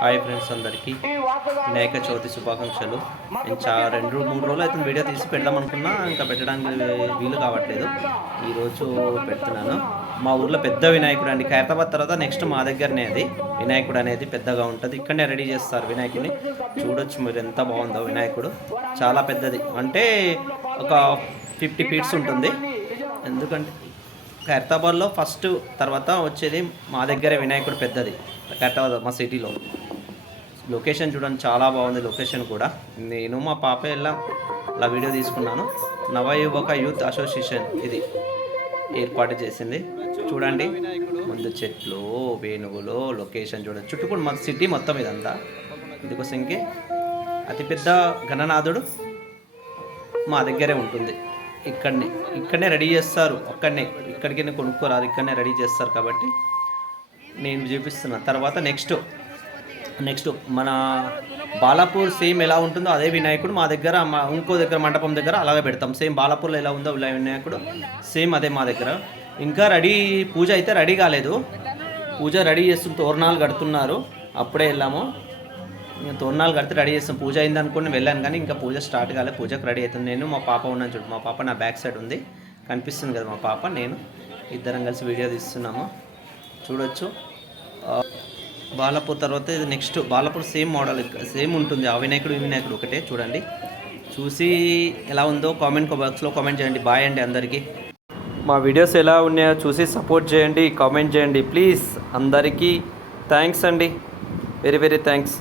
Hi friends, అందరికీ వినాయక చవితి శుభాకాంక్షలు. నేను 2-3 రోజులు అయితే వీడియో తీసి పెడదాం అనుకున్నా, ఇంకా పెట్టడానికి వీలు కావట్లేదు. ఈరోజు పెడుతున్నాను. మా ఊర్లో పెద్ద వినాయకుడు అండి. ఖైరతాబాద్ తర్వాత నెక్స్ట్ మా దగ్గరనే అది వినాయకుడు అనేది పెద్దగా ఉంటుంది. ఇక్కడనే రెడీ చేస్తారు వినాయకుడిని. చూడొచ్చు మీరు ఎంత బాగుందో. వినాయకుడు చాలా పెద్దది, అంటే ఒక 50 ఫీట్స్ ఉంటుంది. ఎందుకంటే ఖైరతాబాద్లో ఫస్ట్ తర్వాత వచ్చేది మా దగ్గరే వినాయకుడు పెద్దది. ఖైరతాబాద్ మా సిటీలో లొకేషన్ చూడండి, చాలా బాగుంది లొకేషన్ కూడా. నేను మా పాప వెళ్ళాం, అలా వీడియో తీసుకున్నాను. నవయువక యూత్ అసోసియేషన్ ఇది ఏర్పాటు చేసింది. చూడండి ముందు చెట్లు, వేణువులు, లొకేషన్ చూడండి. చుట్టుపక్కల మా సిటీ మొత్తం ఇదంతా. ఇందుకోసంకి అతిపెద్ద గణనాథుడు మా దగ్గరే ఉంటుంది. ఇక్కడనే రెడీ చేస్తారు. ఇక్కడికి కొనుక్కోరారు, ఇక్కడనే రెడీ చేస్తారు. కాబట్టి నేను చూపిస్తున్నా. తర్వాత నెక్స్ట్ మన బాలాపూర్ సేమ్ ఎలా ఉంటుందో అదే వినాయకుడు మా దగ్గర, ఇంకో దగ్గర మండపం దగ్గర అలాగే పెడతాం. సేమ్ బాలాపూర్లో ఎలా ఉందో వినాయకుడు సేమ్ అదే మా దగ్గర. ఇంకా పూజ అయితే రెడీ కాలేదు. పూజ రెడీ చేస్తున్న తోరణాలు కడుతున్నారు. అప్పుడే వెళ్ళాము. ఇంకా తోరణాలు కడితే రెడీ చేస్తాం. పూజ అయింది అనుకుని వెళ్ళాను, కానీ ఇంకా పూజ స్టార్ట్ కాలేదు. పూజకు రెడీ అవుతుంది. నేను మా పాప ఉన్నాను చూడు. మా పాప నా బ్యాక్ సైడ్ ఉంది, కనిపిస్తుంది కదా మా పాప. నేను ఇద్దరం కలిసి వీడియో తీస్తున్నాము. చూడొచ్చు. బాలాపూర్ తర్వాత ఇది next Balapur same model same ఉంటుంది. ఆ వినాయకుడు ఒకటే. చూడండి, చూసి ఎలా ఉందో కామెంట్ బాక్స్లో కామెంట్ చేయండి. బాయ్ అండి అందరికీ. మా వీడియోస్ ఎలా ఉన్నాయో చూసి సపోర్ట్ చేయండి, కామెంట్ చేయండి ప్లీజ్. అందరికీ థ్యాంక్స్ అండి, వెరీ వెరీ థ్యాంక్స్.